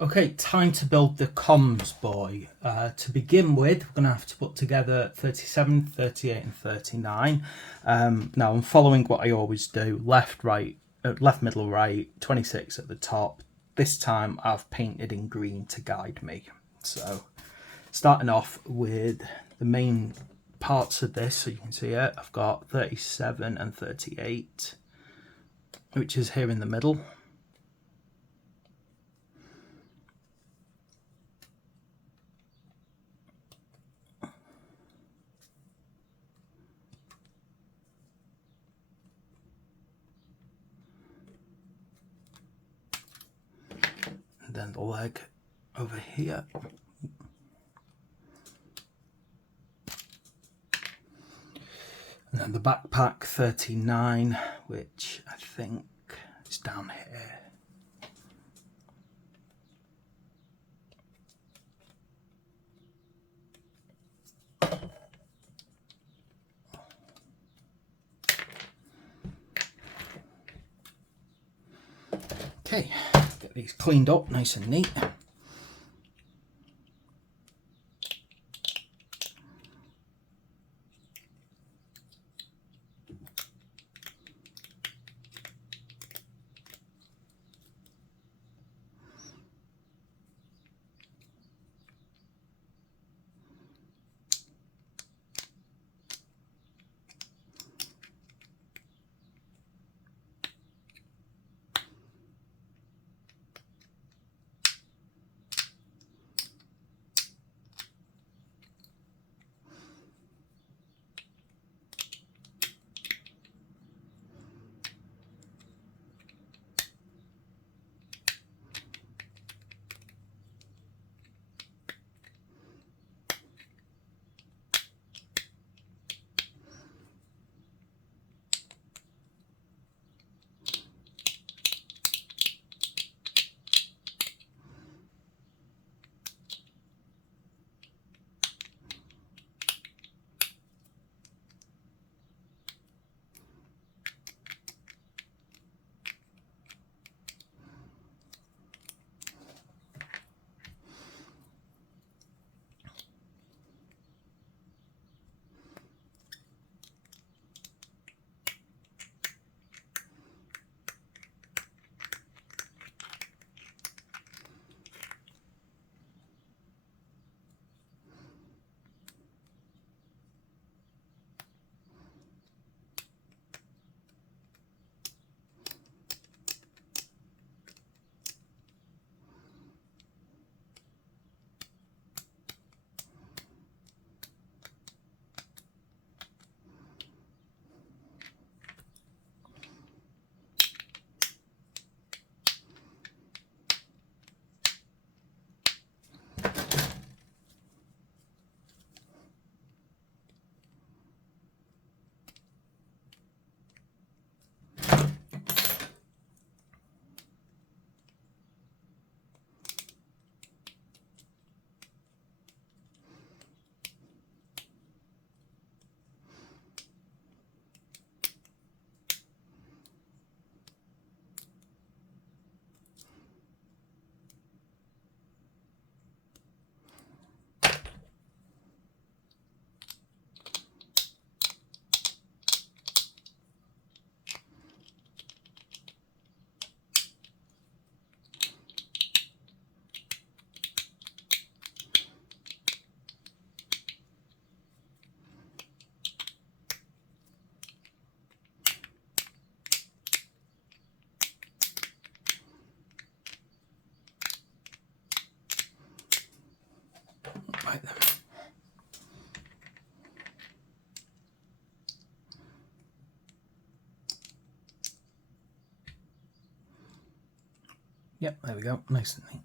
Okay, time to build the comms boy. To begin with, we're going to have to put together 37, 38 and 39. Now I'm following what I always do, left, right, left, middle, right, 26 at the top. This time I've painted in green to guide me. So starting off with the main parts of this, so you can see it, I've got 37 and 38, which is here in the middle. And then the leg over here. And then the backpack 39, which I think is down here. Okay, get these cleaned up nice and neat. Right then. Yep, there we go, nice and neat.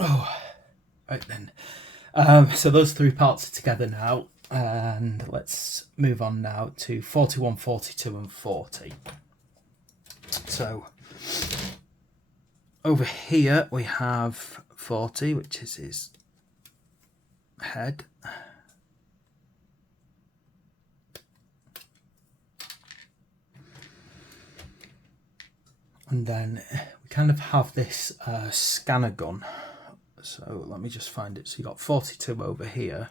Right then. So those three parts are together now, and let's move on now to 41, 42 and 40. So over here we have 40, which is his head. And then we kind of have this scanner gun. So let me just find it. So you got 42 over here.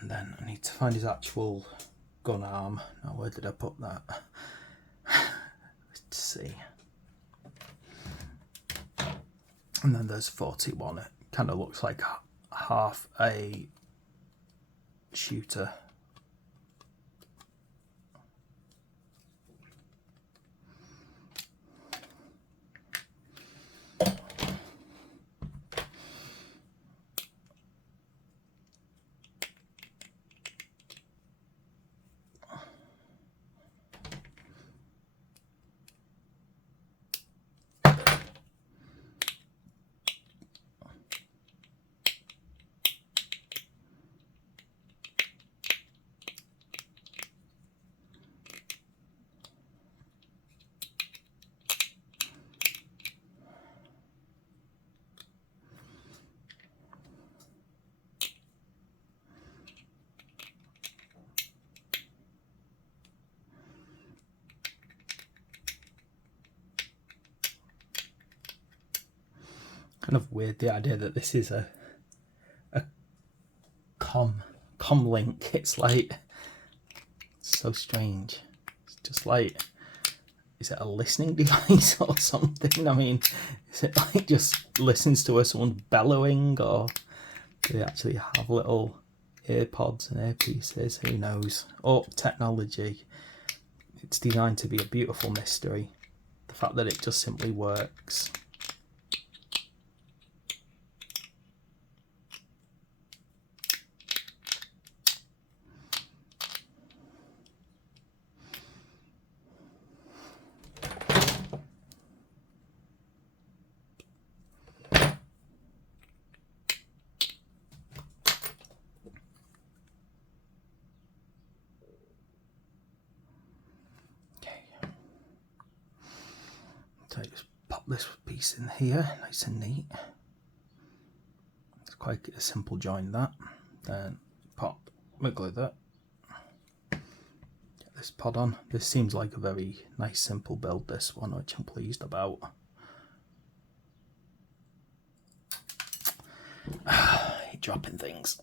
And then I need to find his actual gun arm. Now where did I put that? Let's see. And then there's 41. It kind of looks like half a shooter. Kind of weird, the idea that this is a com link. It's like so strange. It's just like, is it a listening device or something? I mean, is it like just listens to where someone's bellowing, or do they actually have little earpods and earpieces? Who knows? Oh, technology. It's designed to be a beautiful mystery. The fact that it just simply works. So I just pop this piece in here, nice and neat. It's quite a simple join, that. Then pop, wiggle that. Get this pod on. This seems like a very nice simple build, this one, which I'm pleased about. I hate dropping things.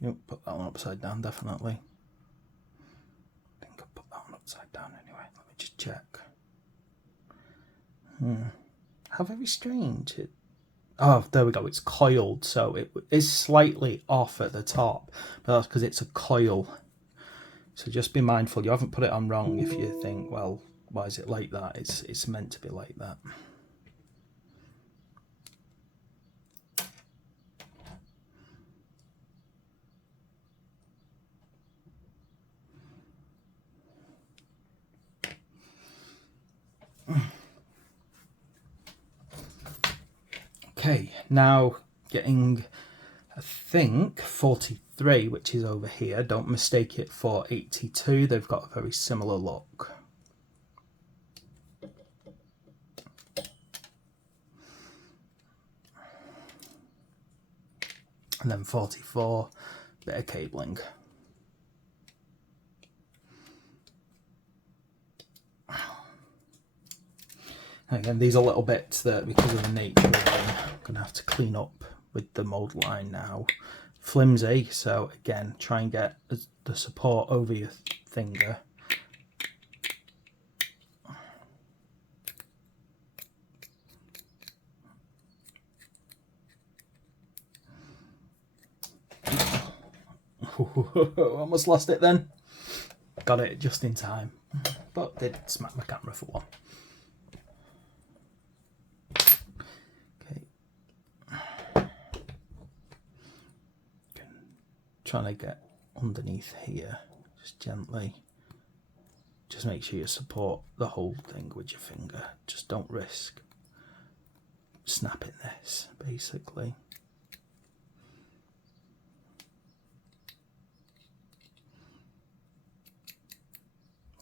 Yep, put that one upside down, definitely. I think I'll put that one upside down anyway. Let me just check. How very strange. Oh, there we go. It's coiled, so it is slightly off at the top, but that's because it's a coil. So just be mindful. You haven't put it on wrong if you think, well, why is it like that? It's meant to be like that. Okay, now getting, I think, 43, which is over here. Don't mistake it for 82. They've got a very similar look. And then 44, bit of cabling. Again, these are little bits that, because of the nature of them, I'm going to have to clean up with the mould line now. Flimsy, so again, try and get the support over your finger. Almost lost it then. Got it just in time, but did smack my camera for one. trying to get underneath here, just gently. Just make sure you support the whole thing with your finger. Just don't risk snapping this, basically.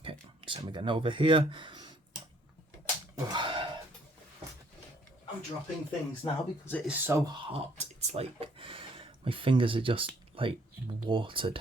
Okay, so we're getting over here. I'm dropping things now because it is so hot. It's like my fingers are just like watered.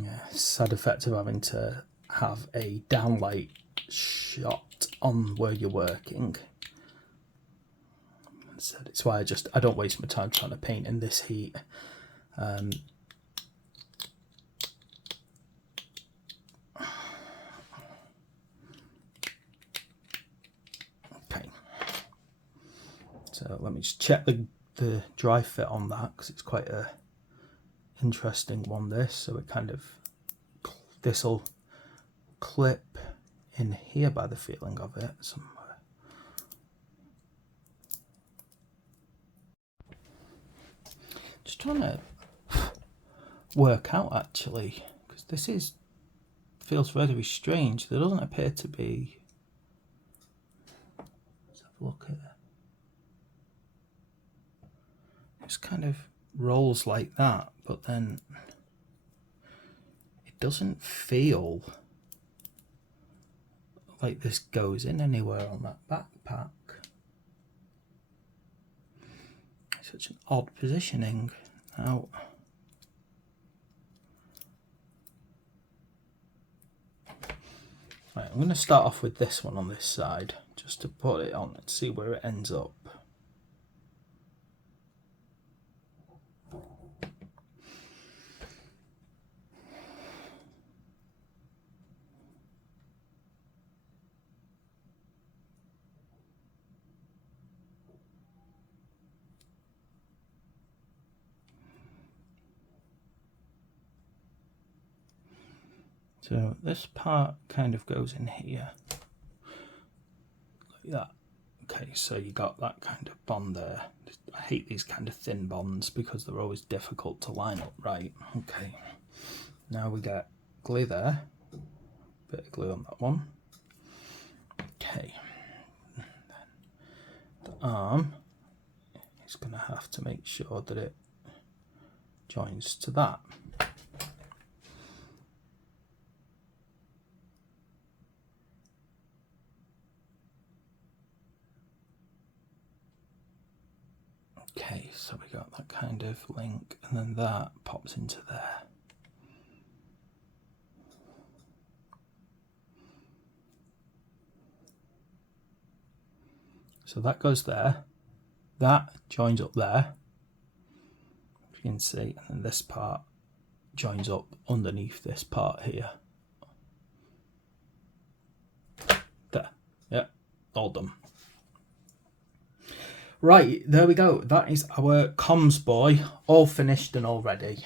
Yeah, side effect of having to have a downlight shot on where you're working. So it's why I don't waste my time trying to paint in this heat. Okay, so let me just check the dry fit on that, because it's quite a interesting one, this. So it kind of, this will clip in here by the feeling of it somewhere. Just trying to work out actually, because this feels very strange. There doesn't appear to be. Let's have a look at it. Just kind of rolls like that, but then it doesn't feel like this goes in anywhere on that backpack. It's such an odd positioning. Now, right, I'm going to start off with this one on this side, just to put it on and see where it ends up. So this part kind of goes in here, like that. Okay, so you got that kind of bond there. I hate these kind of thin bonds because they're always difficult to line up right. Okay, now we get glue there, bit of glue on that one. Okay, the arm is going to have to make sure that it joins to that. Okay, so we got that kind of link, and then that pops into there. So that goes there, that joins up there, as you can see, and then this part joins up underneath this part here. There, yeah, all done. Right, there we go. That is our comms boy, all finished and all ready.